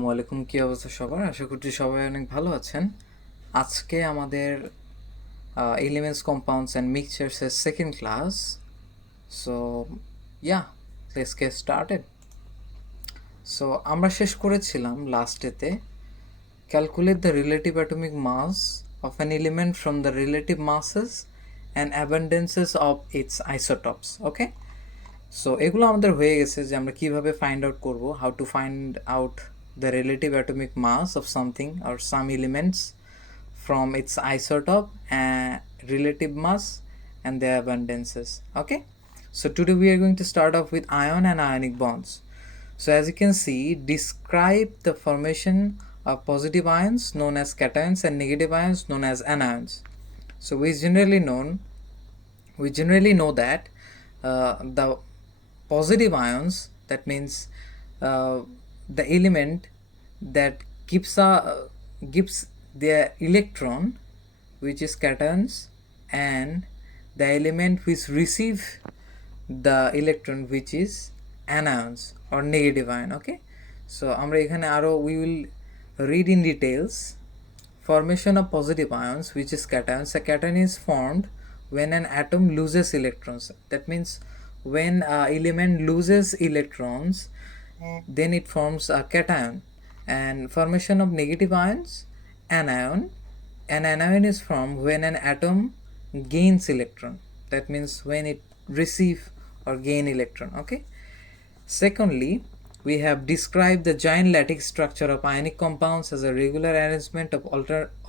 আসসালামু আলাইকুম, কী অবস্থা সবার? আশা করছি সবাই অনেক ভালো আছেন। আজকে আমাদের এলিমেন্টস, কম্পাউন্ডস অ্যান্ড মিক্সচার্সের second class. So yeah, let's get started. So আমরা শেষ করেছিলাম লাস্টেতে calculate the relative atomic mass of an element from the relative masses and abundances of its isotopes. Okay, so এগুলো আমাদের হয়ে গেছে যে আমরা কীভাবে ফাইন্ড আউট করবো, how to find out the relative atomic mass of something or some elements from its isotope, relative mass and their abundances. Okay, so today we are going to start off with ion and ionic bonds. So as you can see, describe the formation of positive ions known as cations and negative ions known as anions. So we generally know that the positive ions, that means the element that gives their electron, which is cations, and the element which receive the electron, which is anions or negative ion. Okay, so আমরা এখানে আরো we will read in details. Formation of positive ions, which is cations. A cation is formed when an atom loses electrons. That means when an element loses electrons, then it forms a cation. And formation of negative ions, anion. An anion is formed when an atom gains electron. That means when it receive or gain electron. Okay, secondly, we have described the giant lattice structure of ionic compounds as a regular arrangement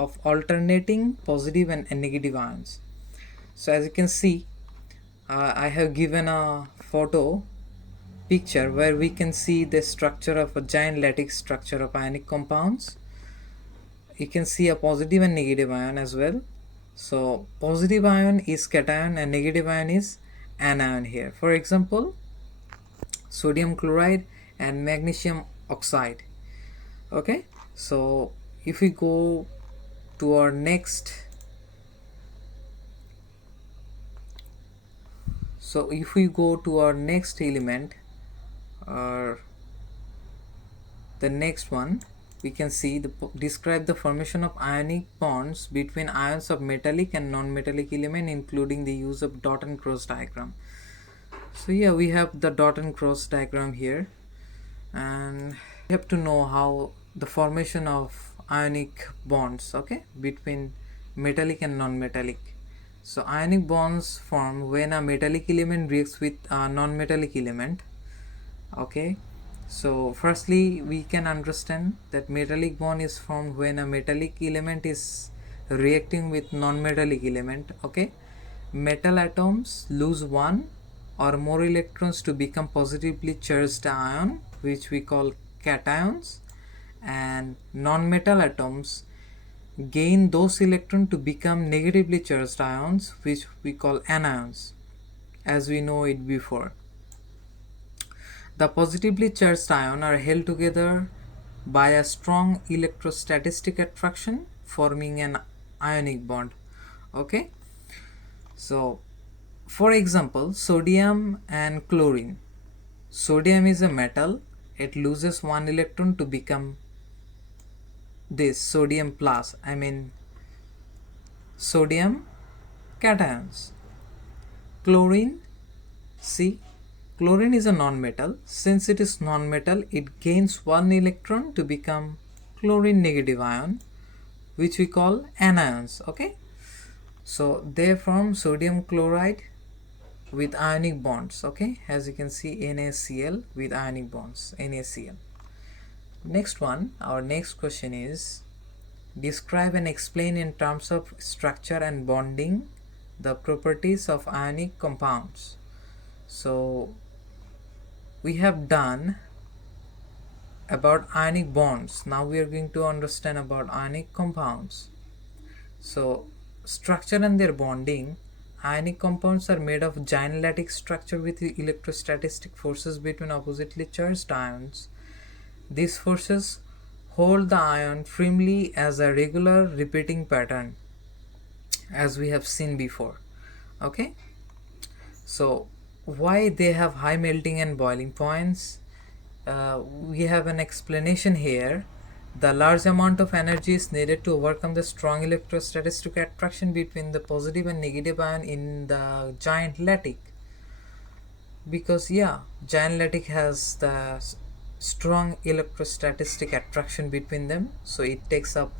of alternating positive and negative ions. So as you can see, I have given a photo picture where we can see the structure of a giant lattice structure of ionic compounds. You can see a positive and negative ion as well. So positive ion is cation and negative ion is anion here. For example, sodium chloride and magnesium oxide. Okay, so if we go to our next element, or the next one, we can see describe the formation of ionic bonds between ions of metallic and non-metallic element, including the use of dot and cross diagram. So yeah, we have the dot and cross diagram here, and we have to know how the formation of ionic bonds, okay, between metallic and non-metallic. So ionic bonds form when a metallic element reacts with a non-metallic element. Okay, so firstly we can understand that metallic bond is formed when a metallic element is reacting with non-metallic element. Okay, metal atoms lose one or more electrons to become positively charged ion, which we call cations, and non-metal atoms gain those electrons to become negatively charged ions, which we call anions, as we know it before. The positively charged ions are held together by a strong electrostatic attraction, forming an ionic bond. Okay, so for example, sodium and chlorine. Sodium is a metal, it loses one electron to become this sodium plus, sodium cations. Chlorine, see, chlorine is a non-metal. Since it is non-metal, it gains one electron to become chlorine negative ion, which we call anions. Okay, so they form sodium chloride with ionic bonds. Okay, as you can see, NaCl with ionic bonds, NaCl. Next one, our next question is describe and explain in terms of structure and bonding the properties of ionic compounds. So we have done about ionic bonds. Now we are going to understand about ionic compounds. So structure and their bonding. Ionic compounds are made of giant lattice structure with electrostatic forces between oppositely charged ions. These forces hold the ion firmly as a regular repeating pattern, as we have seen before. Okay, so why they have high melting and boiling points? we have an explanation here. The large amount of energy is needed to overcome the strong electrostatic attraction between the positive and negative ion in the giant lattice. Because yeah, giant lattice has the strong electrostatic attraction between them, so it takes up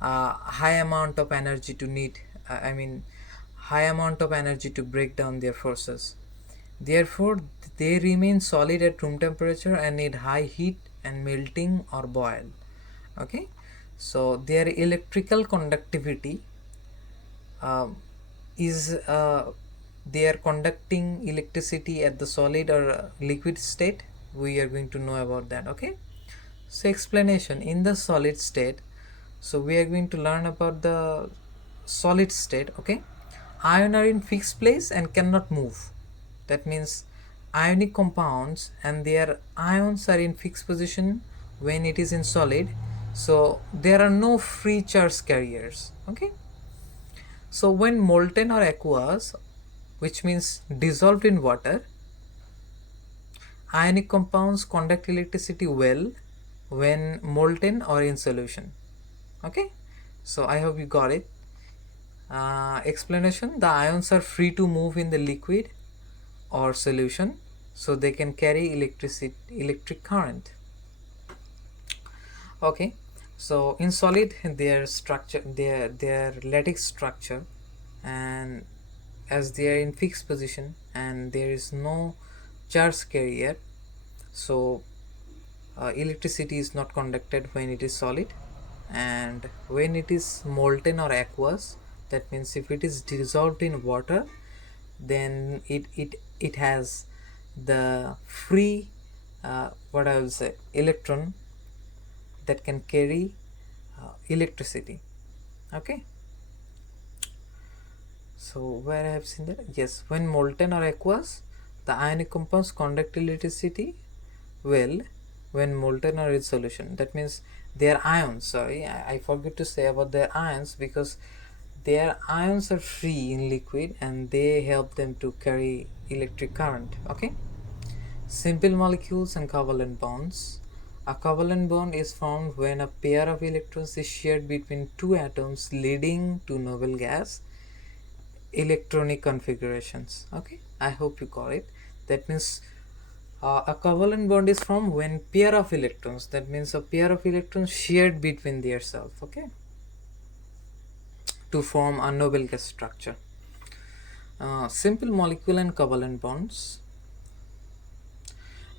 a high amount of energy to need I mean high amount of energy to break down their forces. Therefore, they remain solid at room temperature and need high heat and melting or boil. Okay, so their electrical conductivity um, is they are conducting electricity at the solid or liquid state. We are going to know about that. Okay, so explanation in the solid state. So we are going to learn about the solid state. Okay, ion are in fixed place and cannot move. That means ionic compounds and their ions are in fixed position when it is in solid, so there are no free charge carriers. Okay, so when molten or aqueous, which means dissolved in water, ionic compounds conduct electricity well when molten or in solution. Okay, so I hope you got it. Explanation: the ions are free to move in the liquid or solution, so they can carry electric current. Okay, so in solid, their structure, their lattice structure, and as they are in fixed position and there is no charge carrier, so electricity is not conducted when it is solid. And when it is molten or aqueous, that means if it is dissolved in water, then it has the free what I will say electron that can carry electricity. Okay, so where I have seen that, yes, when molten or aqueous, the ionic compounds conduct electricity well when molten or in solution. That means their ions, sorry, I forget to say about their ions, because their ions are free in liquid and they help them to carry electric current. Okay, simple molecules and covalent bonds. A covalent bond is formed when a pair of electrons is shared between two atoms, leading to noble gas electronic configurations. Okay, I hope you got it. That means a covalent bond is formed when pair of electrons, that means a pair of electrons shared between their self, okay, to form a noble gas structure. Simple molecule and covalent bonds.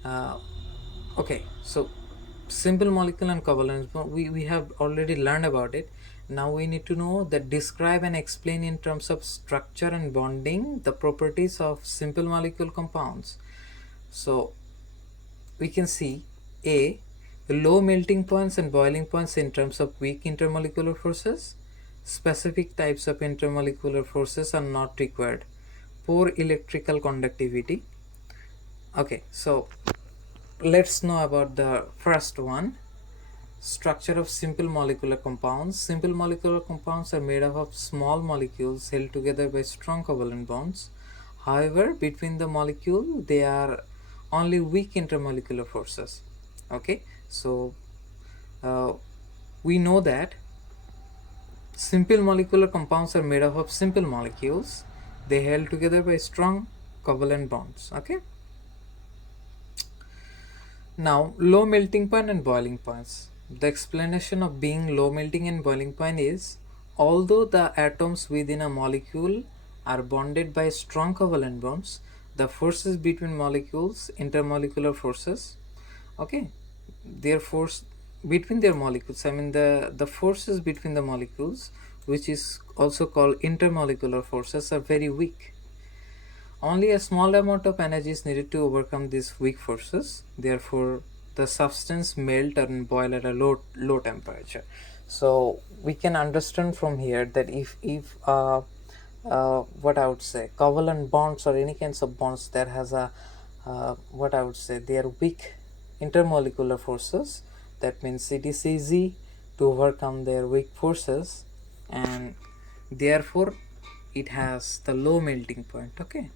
Okay, so simple molecule and covalent bond, we have already learned about it. Now we need to know that describe and explain in terms of structure and bonding the properties of simple molecule compounds. So we can see A, low melting points and boiling points in terms of weak intermolecular forces. Specific types of intermolecular forces are not required. Poor electrical conductivity. Okay, so let's know about the first one. Structure of simple molecular compounds. Simple molecular compounds are made up of small molecules held together by strong covalent bonds. However, between the molecule, they are only weak intermolecular forces. Okay, so uh, we know that simple molecular compounds are made up of simple molecules. They held together by strong covalent bonds. Okay. Now, low melting point and boiling points. The explanation of being low melting and boiling point is, although the atoms within a molecule are bonded by strong covalent bonds, the forces between molecules, intermolecular forces, okay, their force between their molecules, I mean the forces between the molecules, which is also called intermolecular forces, are very weak. Only a small amount of energy is needed to overcome these weak forces. Therefore, the substance melt and boil at a low temperature. So we can understand from here that if what I would say covalent bonds or any kinds of bonds that has a what I would say they are weak intermolecular forces, that means it is easy to overcome their weak forces, and therefore it has the low melting point. Okay,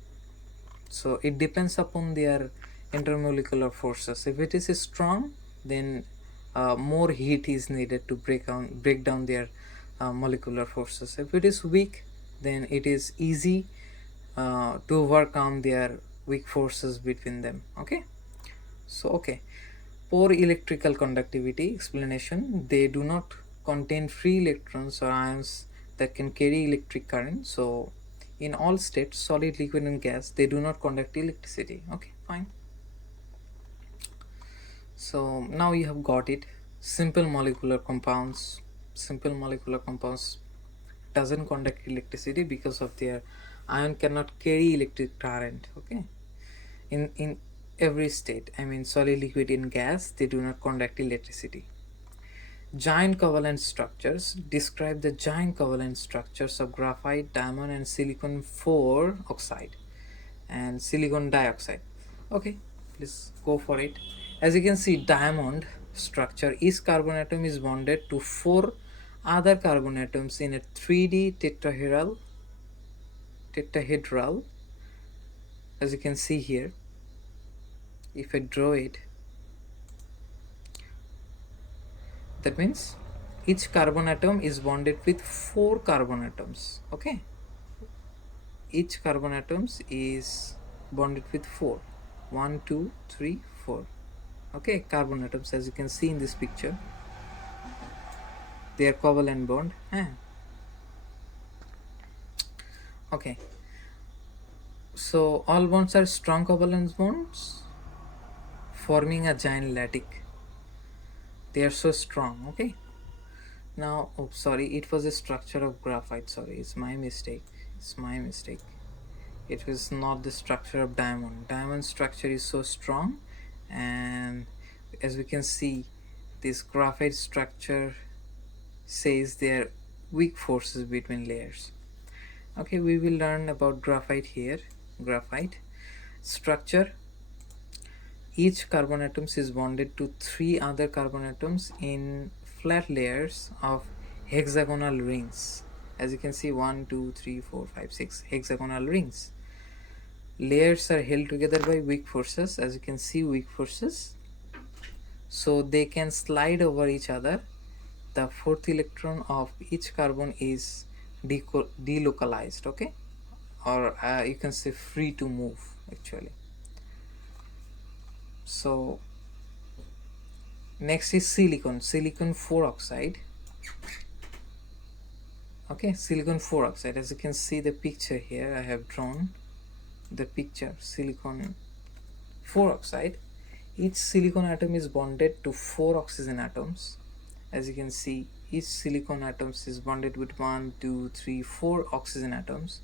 so it depends upon their intermolecular forces. If it is strong, then more heat is needed to break down their molecular forces. If it is weak, then it is easy to overcome their weak forces between them. Okay, so okay, poor electrical conductivity explanation: they do not contain free electrons or ions that can carry electric current. So in all states, solid, liquid and gas, they do not conduct electricity. Okay, fine. So now you have got it. Simple molecular compounds doesn't conduct electricity because of their ion cannot carry electric current. Okay, in every state, I mean solid, liquid and gas, they do not conduct electricity. Giant covalent structures: describe the giant covalent structures of graphite, diamond and silicon 4 oxide and silicon dioxide. Okay, please go for it. As you can see, diamond structure: each carbon atom is bonded to 4 other carbon atoms in a 3D tetrahedral. As you can see here, if I draw it, that means each carbon atom is bonded with 4 carbon atoms. Okay, each carbon atoms is bonded with 4. 1 2 3 4. Okay, carbon atoms, as you can see in this picture, they are covalent bond. Okay, so all bonds are strong covalent bonds forming a giant lattice. They are so strong. Okay, now, oh sorry, it was a structure of graphite. Sorry, it's my mistake. It was not the structure of diamond. Diamond structure is so strong, and as we can see, this graphite structure says there are weak forces between layers. Okay, we will learn about graphite here. Graphite structure: each carbon atom is bonded to 3 other carbon atoms in flat layers of hexagonal rings. As you can see, 1 2 3 4 5 6 hexagonal rings. Layers are held together by weak forces. As you can see, weak forces, so they can slide over each other. The 4th electron of each carbon is delocalized. Okay, or you can say free to move actually. So next is silicon 4 oxide. Okay, silicon 4 oxide, as you can see the picture here, I have drawn the picture. Silicon 4 oxide, each silicon atom is bonded to 4 oxygen atoms. As you can see, each silicon atom is bonded with 1 2 3 4 oxygen atoms.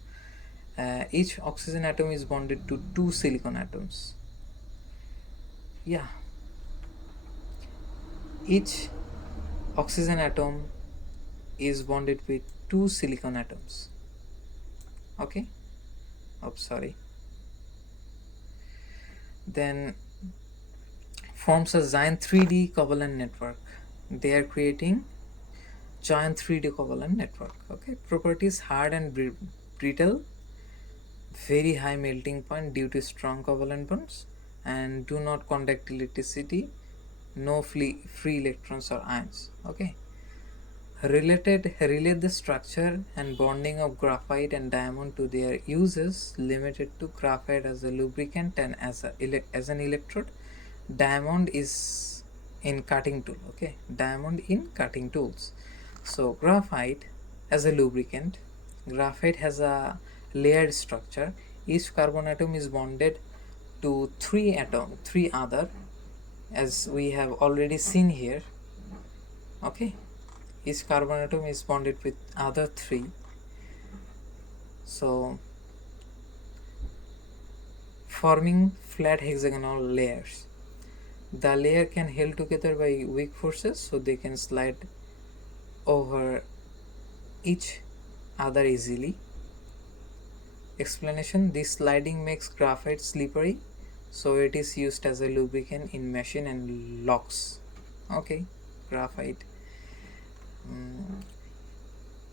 Each oxygen atom is bonded to 2 silicon atoms. Yeah, each oxygen atom is bonded with 2 silicon atoms. Okay, oh sorry, then forms a giant 3D covalent network. They are creating giant 3D covalent network. Okay, properties: hard and brittle, very high melting point due to strong covalent bonds, and do not conduct electricity, no free electrons or ions. Okay, relate the structure and bonding of graphite and diamond to their uses. Limited to graphite as a lubricant and as an electrode. Diamond is in cutting tool. Okay, diamond in cutting tools. So graphite as a lubricant. Graphite has a layered structure. Each carbon atom is bonded to 3 other, as we have already seen here. Okay, each carbon atom is bonded with other 3. So forming flat hexagonal layers. The layer can held together by weak forces, so they can slide over each other easily. Explanation: this sliding makes graphite slippery, so it is used as a lubricant in machine and locks. Okay, graphite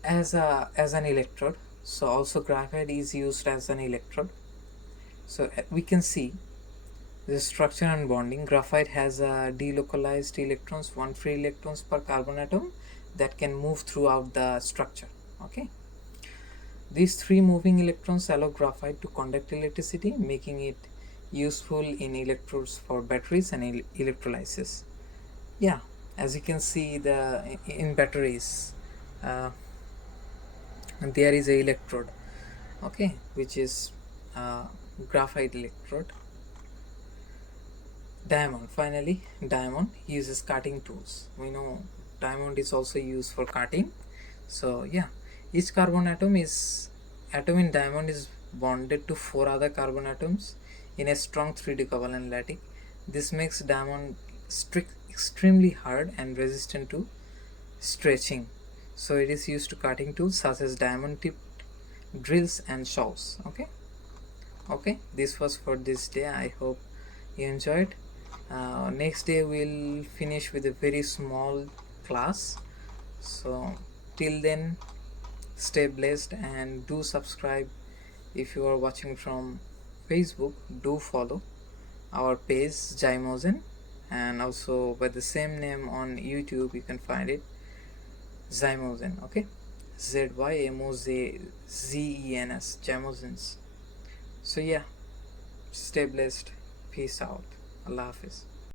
as an electrode. So also graphite is used as an electrode. So we can see The structure and bonding. Graphite has delocalized electrons, one free electrons per carbon atom that can move throughout the structure. Okay. These three moving electrons allow graphite to conduct electricity, making it useful in electrodes for batteries and electrolysis. Yeah, as you can see, in batteries, uh, there is a electrode, okay, which is graphite electrode. Diamond, finally, diamond uses cutting tools. We know diamond is also used for cutting. So yeah, each carbon atom in diamond is bonded to four other carbon atoms in a strong 3D covalent lattice. This makes diamond extremely hard and resistant to stretching. So it is used to cutting tools such as diamond tipped drills and saws. Okay, this was for this day. I hope you enjoyed. Next day we'll finish with a very small class. So till then, stay blessed and do subscribe. If you are watching from Facebook, do follow our page Zymozen, and also by the same name on YouTube you can find it, Zymozen. Okay, ZYMOZENS, Zymozens. So yeah, stay blessed. Peace out. Allah Hafiz.